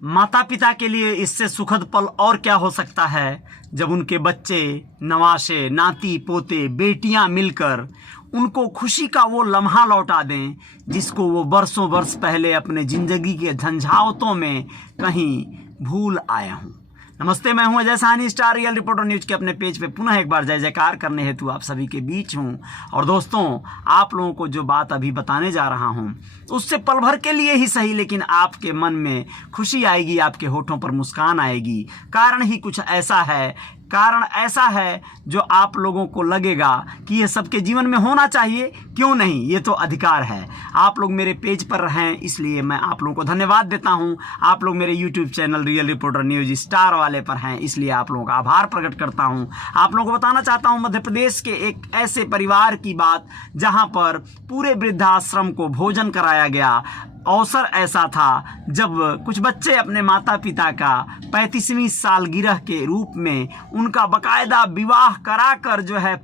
माता पिता के लिए इससे सुखद पल और क्या हो सकता है जब उनके बच्चे, नवासे, नाती पोते, बेटियां मिलकर उनको खुशी का वो लम्हा लौटा दें जिसको वो बरसों वर्ष पहले अपने ज़िंदगी के झंझावतों में कहीं भूल आया हूँ। नमस्ते, मैं हूं Ajay Sahni, star real reporter news के अपने पेज पे पुनः एक बार जय जयकार करने हेतु आप सभी के बीच हूं। और दोस्तों, आप लोगों को जो बात अभी बताने जा रहा हूं उससे पल भर के लिए ही सही लेकिन आपके मन में खुशी आएगी, आपके होठों पर मुस्कान आएगी। कारण ही कुछ ऐसा है, कारण ऐसा है जो आप लोगों को लगेगा कि ये सबके जीवन में होना चाहिए, क्यों नहीं, ये तो अधिकार है। आप लोग मेरे पेज पर हैं इसलिए मैं आप लोगों को धन्यवाद देता हूं। आप लोग मेरे YouTube channel real reporter news star वाले पर हैं इसलिए आप लोगों का आभार प्रकट करता हूं। आप लोगों को बताना चाहता हूं मध्य प्रदेश के एक ऐसे परिवार की बात जहां पर पूरे वृद्धाश्रम को भोजन कराया गया। अवसर ऐसा था जब कुछ बच्चे अपने माता पिता का 35वीं सालगिरह के रूप में उनका बकायदा विवाह कराकर जो है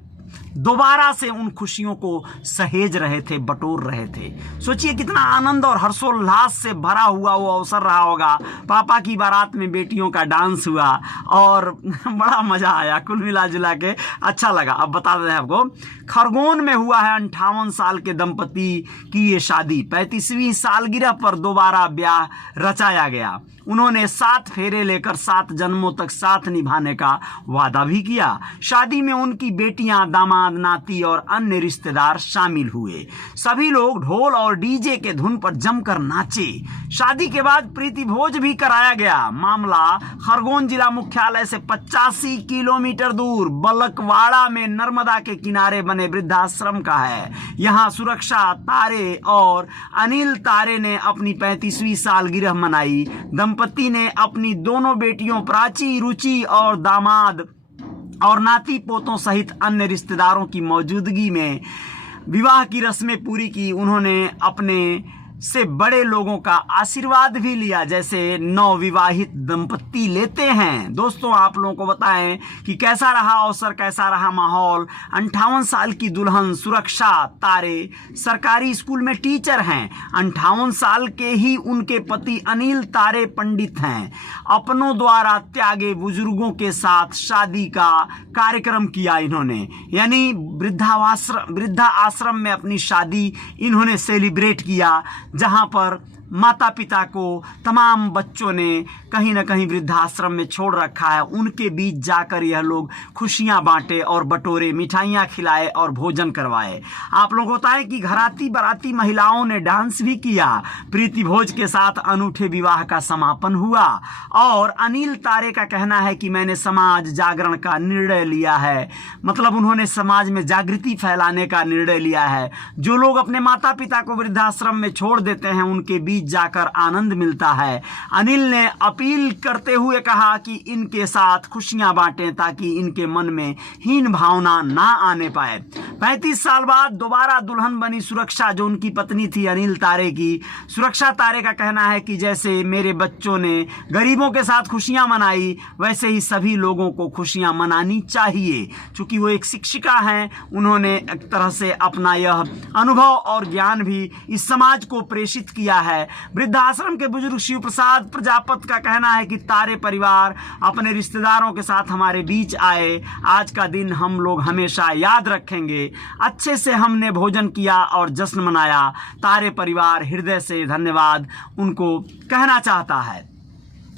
दोबारा से उन खुशियों को सहेज रहे थे, बटोर रहे थे। सोचिए कितना आनंद और हर्षोल्लास से भरा हुआ वो अवसर रहा होगा। पापा की बारात में बेटियों का डांस हुआ और बड़ा मजा आया, कुल मिला जुला के अच्छा लगा। अब बता दें आपको, खरगोन में हुआ है 58 साल के दंपति की ये शादी। 35वीं सालगिरह पर दोबारा ब्याह रचाया गया। उन्होंने 7 फेरे लेकर 7 जन्मों तक साथ निभाने का वादा भी किया। शादी में उनकी बेटियां, दामाद, नाती और अन्य रिश्तेदार शामिल हुए। सभी लोग ढोल और डीजे के धुन पर जमकर नाचे। शादी के बाद प्रीति भोज भी कराया गया। मामला खरगोन जिला मुख्यालय से 85 किलोमीटर दूर बलकवाड़ा में नर्मदा के किनारे बने वृद्धाश्रम का है। यहाँ सुरक्षा तारे और अनिल तारे ने अपनी 35वीं सालगिरह मनाई। दंपति ने अपनी दोनों बेटियों प्राची, रुचि और दामाद और नाती पोतों सहित अन्य रिश्तेदारों की मौजूदगी में विवाह की रस्में पूरी की। उन्होंने अपने से बड़े लोगों का आशीर्वाद भी लिया जैसे नवविवाहित दंपत्ति लेते हैं। दोस्तों, आप लोगों को बताएं कि कैसा रहा अवसर, कैसा रहा माहौल। 58 साल की दुल्हन सुरक्षा तारे सरकारी स्कूल में टीचर हैं। 58 साल के ही उनके पति अनिल तारे पंडित हैं। अपनों द्वारा त्यागे बुजुर्गों के साथ शादी का कार्यक्रम किया इन्होंने, यानी वृद्धा आश्रम में अपनी शादी इन्होंने सेलिब्रेट किया, जहां पर माता पिता को तमाम बच्चों ने कहीं ना कहीं वृद्धाश्रम में छोड़ रखा है। उनके बीच जाकर यह लोग खुशियां बांटे और बटोरे, मिठाइयां खिलाए और भोजन करवाए। आप लोगों को बताएं कि घराती बाराती महिलाओं ने डांस भी किया। प्रीति भोज के साथ अनूठे विवाह का समापन हुआ और अनिल तारे का कहना है कि मैंने समाज जागरण का निर्णय लिया है, मतलब उन्होंने समाज में जागृति फैलाने का निर्णय लिया है। जो लोग अपने माता पिता को वृद्धाश्रम में छोड़ देते हैं उनके बीच जाकर आनंद मिलता है। अनिल ने अपील करते हुए कहा कि इनके साथ खुशियां बांटें ताकि इनके मन में हीन भावना ना आने पाए। 35 साल बाद दोबारा दुल्हन बनी सुरक्षा, जो उनकी पत्नी थी अनिल तारे की। सुरक्षा तारे का कहना है कि जैसे मेरे बच्चों ने गरीबों के साथ खुशियां मनाई वैसे ही सभी लोगों को खुशियां मनानी चाहिए। चूंकि वो एक शिक्षिका हैं, उन्होंने एक तरह से अपना यह अनुभव और ज्ञान भी इस समाज को प्रेषित किया है। वृद्धाश्रम के बुजुर्ग शिव प्रसाद प्रजापति का कहना है कि तारे परिवार अपने रिश्तेदारों के साथ हमारे बीच आए। आज का दिन हम लोग हमेशा याद रखेंगे। अच्छे से हमने भोजन किया और जश्न मनाया। तारे परिवार हृदय से धन्यवाद उनको कहना चाहता है।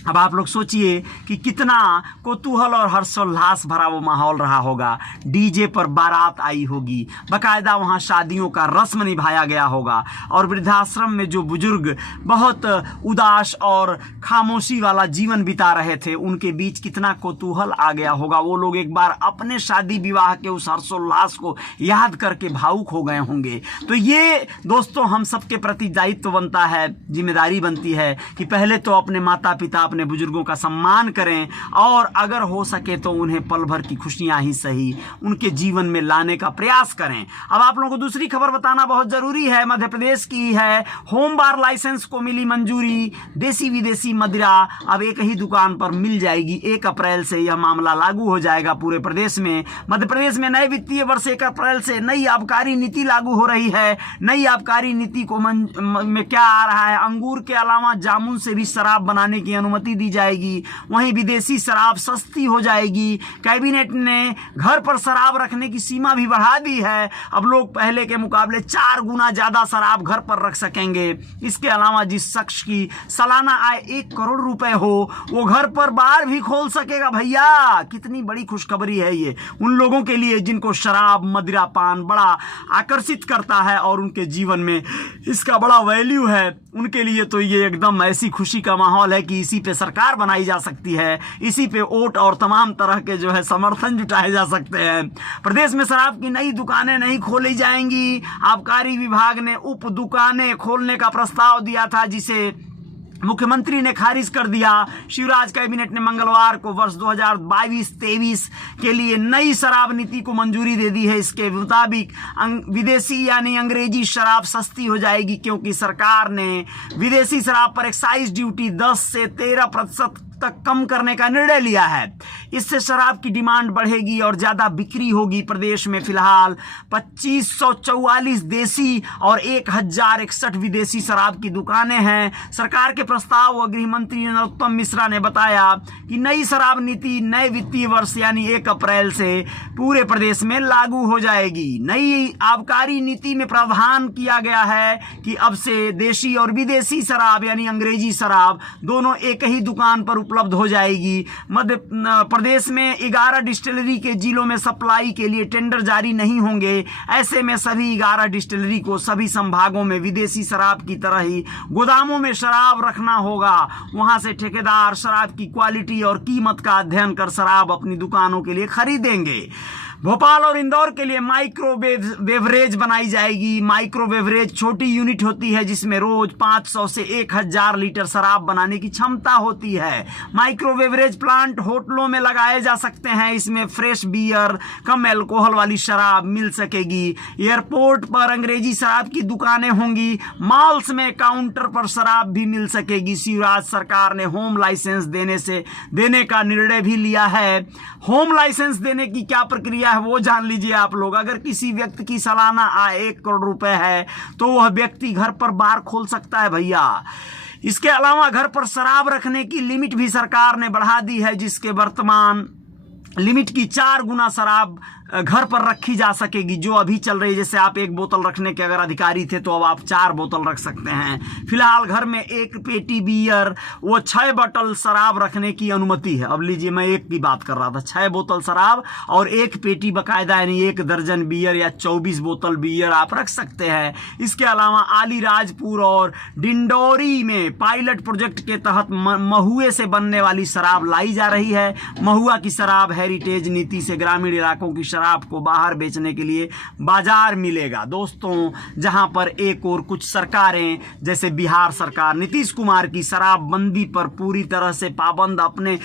अब आप लोग सोचिए कि कितना कौतूहल और हर्षोल्लास भरा वो माहौल रहा होगा। डीजे पर बारात आई होगी, बकायदा वहाँ शादियों का रस्म निभाया गया होगा और वृद्धाश्रम में जो बुजुर्ग बहुत उदास और खामोशी वाला जीवन बिता रहे थे उनके बीच कितना कौतूहल आ गया होगा। वो लोग एक बार अपने शादी विवाह के उस हर्षोल्लास को याद करके भावुक हो गए होंगे। तो ये दोस्तों हम सबके प्रति दायित्व बनता है, जिम्मेदारी बनती है कि पहले तो अपने माता पिता अपने बुजुर्गों का सम्मान करें और अगर हो सके तो उन्हें पल भर की खुशियां ही सही उनके जीवन में लाने का प्रयास करें। अब आप लोगों को दूसरी खबर बताना बहुत जरूरी है, मध्य प्रदेश की है। होम बार लाइसेंस को मिली मंजूरी, देसी विदेशी मदिरा अब एक ही दुकान पर मिल जाएगी। 1 अप्रैल से यह मामला लागू हो जाएगा पूरे प्रदेश में। मध्य प्रदेश में नए वित्तीय वर्ष 1 अप्रैल से नई आबकारी नीति लागू हो रही है। नई आबकारी नीति को में क्या आ रहा है, अंगूर के अलावा जामुन से भी शराब बनाने की अनुमति दी जाएगी। वहीं विदेशी शराब सस्ती हो जाएगी। कैबिनेट ने घर पर शराब रखने की सीमा भी बढ़ा दी है। अब लोग पहले के मुकाबले 4 गुना ज्यादा शराब घर पर रख सकेंगे। इसके अलावा जिस शख्स की सालाना आय 1 करोड़ रुपए हो वो घर पर बार भी खोल सकेगा। भैया कितनी बड़ी खुशखबरी है ये उन लोगों के लिए जिनको शराब मदिरा पान बड़ा आकर्षित करता है और उनके जीवन में इसका बड़ा वैल्यू है। उनके लिए तो ये एकदम ऐसी खुशी का माहौल है कि इसी पे सरकार बनाई जा सकती है, इसी पे वोट और तमाम तरह के जो है समर्थन जुटाए जा सकते हैं। प्रदेश में शराब की नई दुकानें नहीं खोली जाएंगी। आबकारी विभाग ने उप दुकानें खोलने का प्रस्ताव दिया था जिसे मुख्यमंत्री ने खारिज कर दिया। शिवराज कैबिनेट ने मंगलवार को वर्ष 2022-23 के लिए नई शराब नीति को मंजूरी दे दी है। इसके मुताबिक विदेशी यानी अंग्रेजी शराब सस्ती हो जाएगी क्योंकि सरकार ने विदेशी शराब पर एक्साइज ड्यूटी 10 से 13% तक कम करने का निर्णय लिया है। इससे शराब की डिमांड बढ़ेगी और ज्यादा बिक्री होगी। प्रदेश में फिलहाल 2544 देसी और 1061 विदेशी शराब की दुकानें हैं। सरकार के प्रस्ताव व गृह मंत्री नरोत्तम मिश्रा ने बताया कि नई शराब नीति नए वित्तीय वर्ष यानी 1 अप्रैल से पूरे प्रदेश में लागू हो जाएगी। नई आबकारी नीति में प्रावधान किया गया है कि अब से देशी और विदेशी शराब यानी अंग्रेजी शराब दोनों एक ही दुकान पर उपलब्ध हो जाएगी। मध्य प्रदेश में 11 डिस्टिलरी के जिलों में सप्लाई के लिए टेंडर जारी नहीं होंगे। ऐसे में सभी 11 डिस्टिलरी को सभी संभागों में विदेशी शराब की तरह ही गोदामों में शराब रखना होगा। वहां से ठेकेदार शराब की क्वालिटी और कीमत का अध्ययन कर शराब अपनी दुकानों के लिए खरीदेंगे। भोपाल और इंदौर के लिए माइक्रो बेवरेज बनाई जाएगी। माइक्रो बेवरेज छोटी यूनिट होती है जिसमें रोज 500 से 1000 लीटर शराब बनाने की क्षमता होती है। माइक्रो बेवरेज प्लांट होटलों में लगाए जा सकते हैं। इसमें फ्रेश बियर कम अल्कोहल वाली शराब मिल सकेगी। एयरपोर्ट पर अंग्रेजी शराब की दुकानें होंगी। मॉल्स में काउंटर पर शराब भी मिल सकेगी। शिवराज सरकार ने होम लाइसेंस देने का निर्णय भी लिया है। होम लाइसेंस देने की क्या प्रक्रिया है वो जान लीजिए आप लोग। अगर किसी व्यक्ति की सालाना आय 1 करोड़ रुपए है तो वह व्यक्ति घर पर बार खोल सकता है भैया। इसके अलावा घर पर शराब रखने की लिमिट भी सरकार ने बढ़ा दी है जिसके वर्तमान लिमिट की 4 गुना शराब घर पर रखी जा सकेगी जो अभी चल रही है। जैसे आप 1 बोतल रखने के अगर अधिकारी थे तो अब आप 4 बोतल रख सकते हैं। फिलहाल घर में 1 पेटी बियर वो 6 बोतल शराब रखने की अनुमति है। अब लीजिए मैं एक की बात कर रहा था, 6 बोतल शराब और 1 पेटी बकायदा यानी 1 दर्जन बियर या 24 बोतल बियर आप रख सकते हैं। इसके अलावा आलीराजपुर और डिंडोरी में पायलट प्रोजेक्ट के तहत महुए से बनने वाली शराब लाई जा रही है। महुआ की शराब हेरिटेज नीति से ग्रामीण इलाकों की शराब को बाहर बेचने के लिए बाजार मिलेगा। दोस्तों जहां पर एक और कुछ सरकारें जैसे बिहार सरकार नीतीश कुमार की शराबबंदी पर पूरी तरह से पाबंद अपने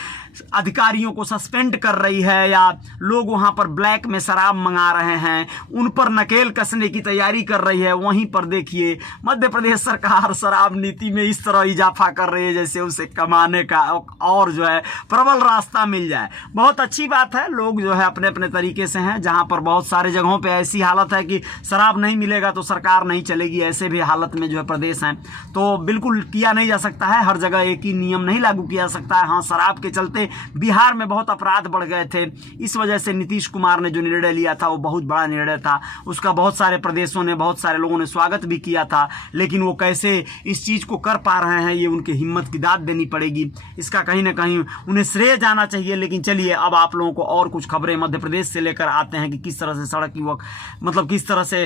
अधिकारियों को सस्पेंड कर रही है या लोग वहां पर ब्लैक में शराब मंगा रहे हैं उन पर नकेल कसने की तैयारी कर रही है, वहीं पर देखिए मध्य प्रदेश सरकार शराब नीति में इस तरह इजाफा कर रही है जैसे उसे कमाने का और जो है प्रबल रास्ता मिल जाए। बहुत अच्छी बात है, लोग जो है अपने अपने तरीके से हैं। जहां पर बहुत सारे जगहों पे ऐसी हालत है कि शराब नहीं मिलेगा तो सरकार नहीं चलेगी, ऐसे भी हालत में जो है प्रदेश हैं तो बिल्कुल किया नहीं जा सकता है। हर जगह एक ही नियम नहीं लागू किया जा सकता है। हाँ, शराब के चलते बिहार में बहुत अपराध बढ़ गए थे। इस वजह से नीतीश कुमार ने जो निर्णय लिया था वो बहुत बड़ा निर्णय था। उसका बहुत सारे प्रदेशों ने बहुत सारे लोगों ने स्वागत भी किया था, लेकिन वो कैसे इस चीज को कर पा रहे हैं ये उनके हिम्मत की दाद देनी पड़ेगी। इसका कहीं ना कहीं उन्हें श्रेय जाना चाहिए। लेकिन चलिए अब आप लोगों को और कुछ खबरें मध्य प्रदेश से लेकर आते हैं कि किस तरह से सड़क युवक मतलब किस तरह से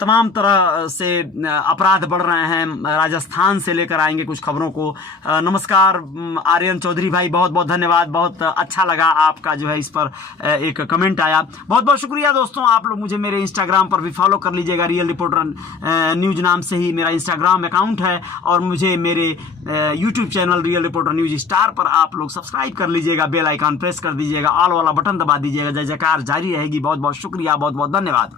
तमाम तरह से अपराध बढ़ रहे हैं। राजस्थान से लेकर आएंगे कुछ खबरों को। नमस्कार आर्यन चौधरी भाई, बहुत बहुत धन्यवाद, बहुत अच्छा लगा आपका जो है इस पर एक कमेंट आया, बहुत बहुत शुक्रिया। दोस्तों आप लोग मुझे मेरे इंस्टाग्राम पर भी फॉलो कर लीजिएगा, रियल रिपोर्टर न्यूज़ नाम से ही मेरा इंस्टाग्राम अकाउंट है, और मुझे मेरे YouTube channel real reporter news star पर आप लोग सब्सक्राइब कर लीजिएगा, बेल आइकन प्रेस कर दीजिएगा, ऑल वाला बटन दबा दीजिएगा। जय जयकार जारी रहेगी। बहुत बहुत शुक्रिया, बहुत बहुत धन्यवाद।